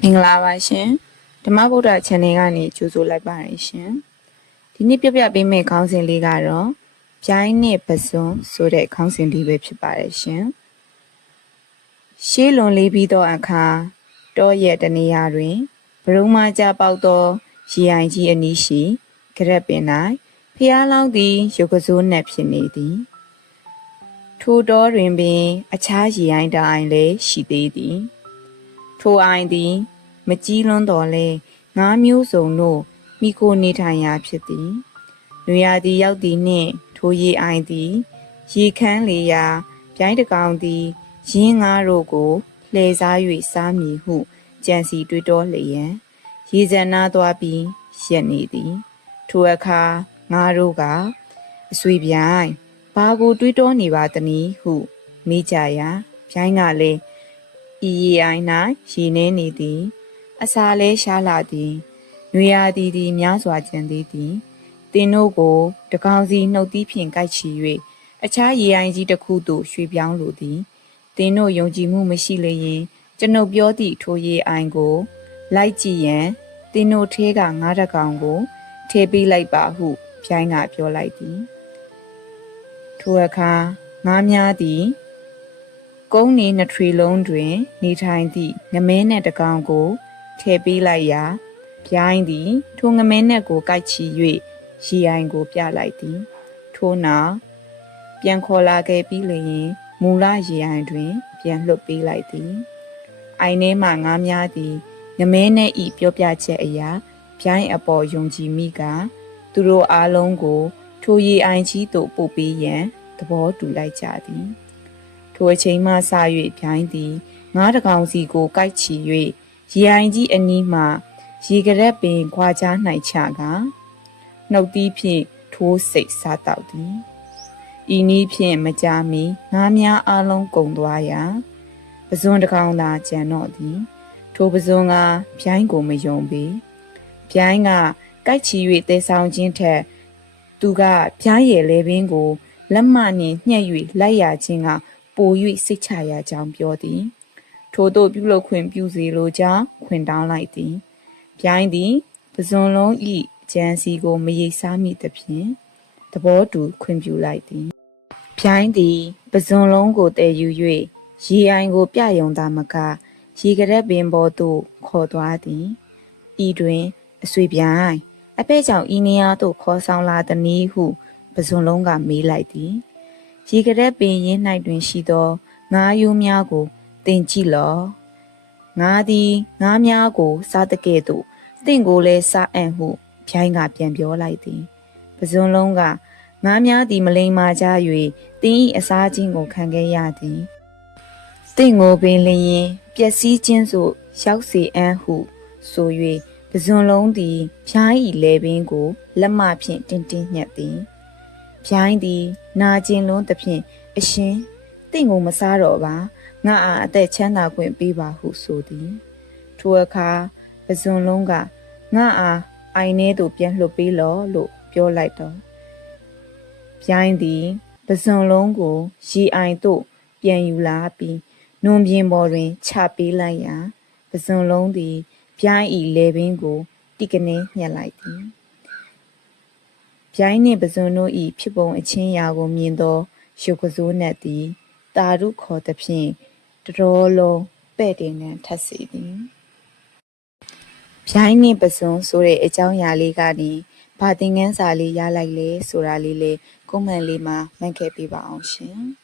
မင်္ဂလာပါရှင်ဓမ္မဗုဒ္ဓ channel ကနေကြိုဆိုလိုက်ပါရရှင်ဒီနေ့ပြပြပေးမယ့်ခေါင်းစဉ်လေးကတော့ပြိုင်းနဲ့ပစွန်ဆိုတဲ့ခေါင်းစဉ်လေးပဲဖြစ်ပါတယ်ရှင်ရှေးလွန်လေးပြီးသောအခါတောရဲ့တနေရာတွင်ဘရုံမာကြပေါက်သောရေအိုင်ကြီးအနီးရှိကြရက်ပင်၌ဖျားလောင်းသည်ရုပ်ကစိုးနှက်ဖြစ်နေသည်ထိုတောတွင်ပင် အခြားရေအိုင်တိုင်းလည်းရှိသေးသည် ထိုအိုင်သည် မကြီးလွန်းတော်လဲငါးမျိုးစုံတို့မိခိုနေထိုင်ရာဖြစ်သည်။နွေရာသီရောက်သည်နှင့် ထိုရေအိုင်သည် ရေခမ်းလေရာပြိုင်းတကောင်သည်ရင်းငါးတို့ကိုလှည့်စား၍စားမည်ဟုကြံစီတွေးတောလျက်ရေစံနာသွားပြီးရက်နေသည် ထိုအခါငါတို့ကအဆွေပြိုင်ဘာကိုတွေးတောနေပါသနည်းဟုမေးကြရာပြိုင်းကလည်း ဤရေအိုင်၌ရေနေနေသည် အစာလဲရှားလာသည်နွေရာသီသည်များစွာကျန်သေးသည်တင်တို့ကိုတကောင်စီနှုတ်သီးဖြင့်ကိုက်ချီ၍အခြားရေအိုင်ကြီးတစ်ခုသို့ရွှေ့ပြောင်းလိုသည်တင်တို့ယုံကြည်မှုမရှိလျင်ကျွန်ုပ်ပြောသည့်ထိုရေအိုင်ကို လိုက်ကြည့်ရန်တင်တို့ထဲကငါးတကောင်ကိုထေပေးလိုက်ပါဟုဖြိုင်းကပြောလိုက်သည်ထိုအခါငါးများသည် ကုန်းနေနှစ်ထွေလုံးတွင် နေထိုင်သည့်ငမဲနဲ့တကောင်ကိုထည့်ပေးလိုက်ရာပြိုင်းသည် ထိုငမဲနဲ့ကိုကိုက်ချီ၍ရီအိုင်ကိုပြလိုက်သည် ထို့နောက်ပြန်ခေါ်လာခဲ့ပြီးလျင်မူလရီအိုင်တွင် ပြန်လွတ်ပေးလိုက်သည်အိုင်ထဲမှငားများသည်ငမဲနဲ့ဤပြောပြချက်အရာပြိုင်းအပေါ်ယုံကြည်မိကသူတို့အားလုံးကို ထိုရီအိုင်ကြီးသို့ပို့ပေးရန်သဘောတူလိုက်ကြသည် ထိုအချိန်မှစ၍ပြိုင်းသည်ငါးတကောင်စီကိုကိုက်ချီ၍ရေအိုင်ကြီးအနီးမှရေကရက်ပင်ခွာချနိုင်ချကနှုတ်သီးဖြင့်ထိုးစိတ်စားတောက်သည်ဤနည်းဖြင့်မကြာမီငါးများအလုံးကုန်သွားရာပဇွန်တကောင်သာကျန်တော့သည်ထိုပဇွန်ကပြိုင်းကိုမယုံပေပြိုင်းကကိုက်ချီ၍တဲဆောင်ခြင်းထက်သူကပြိုင်းရဲ့လေပင်ကိုလက်မနှင့်ညှက်၍လိုက်ရခြင်းက ပို၍စိတ်ချရကြောင်းပြောသည် ထို့သို့ပြုလုပ်ခွင့်ပြုစေလိုကြောင်းခွင်တောင်းလိုက်သည်ပြိုင်းသည်ပဇွန်လုံးဤကြံစီကိုမရိပ်စားမိသဖြင့်သဘောတူခွင့်ပြုလိုက်သည်ပြိုင်းသည်ပဇွန်လုံးကိုတည်ယူ၍ရေအိုင်ကိုပြယုံသာမကရေကရက်ပင်ပေါ်သို့ခေါ်သွားသည်ဤတွင်အဆွေပြိုင်းအပဲ့ကြောင့်ဤနေရာသို့ခေါ်ဆောင်လာသည်နည်းဟုပဇွန်လုံးကမေးလိုက်သည် ရေကရက်ပင်ရင်း၌တွင်ရှိသောငါးယိုးများကိုတင်ကြည့်လော့ငါသည်ငါးများကိုစားတကဲ့သို့တင့်ကိုလည်းစားအံ့ဟုဖြိုင်းကပြန်ပြောလိုက်သည်ပဇွန်လုံးကငါးများသည်မလိမ္မာကြ၍တင်းဤအစားချင်းကိုခံခဲ့ရသည်တင့်ကိုပင်လျင်ပျက်စီးခြင်းသို့ရောက်စေအံ့ဟုဆို၍ပဇွန်လုံးသည်ဖြိုင်းဤလေပင်ကိုလက်မဖြင့်တင်းတင်းညက်သည် ပြိုင်းသည် နာကျင်လွန်းသဖြင့်အရှင်တင့်ကိုမစားတော့ပါငါအားအသက်ချမ်းသာခွင့်ပေးပါဟုဆိုသည်ထိုအခါပဇွန်လုံးကငါအားအိုင်ထဲသို့ပြန်လှုပ်ပေးလော့လို့ပြောလိုက်တော့ပြိုင်းသည်ပဇွန်လုံးကိုရီအိုင်သို့ပြန်ယူလာပြီးနွန်ပြင်းပေါ်တွင်ချပေးလိုက်ရာပဇွန်လုံးသည်ပြိုင်းဤလေပင်ကိုတိကနေညှက်လိုက်သည် ပြိုင်းနှင့်ပဇွန်တို့၏ဖြစ်ပုံအချင်းရာကိုမြင်သော ရုပ်ကစိုးနှက်သည်တာရုခေါ်သဖြင့်တတော်လုံးပဲ့တင်နှံထပ်စီသည်ပြိုင်းနှင့်ပဇွန်ဆိုတဲ့အကြောင်းအရာလေးကနေဘာသင်ခန်းစာလေးရလိုက်လဲဆိုတာလေးလေကွန်မန့်လေးမှာမှတ်ခဲ့ပေးပါအောင်ရှင်။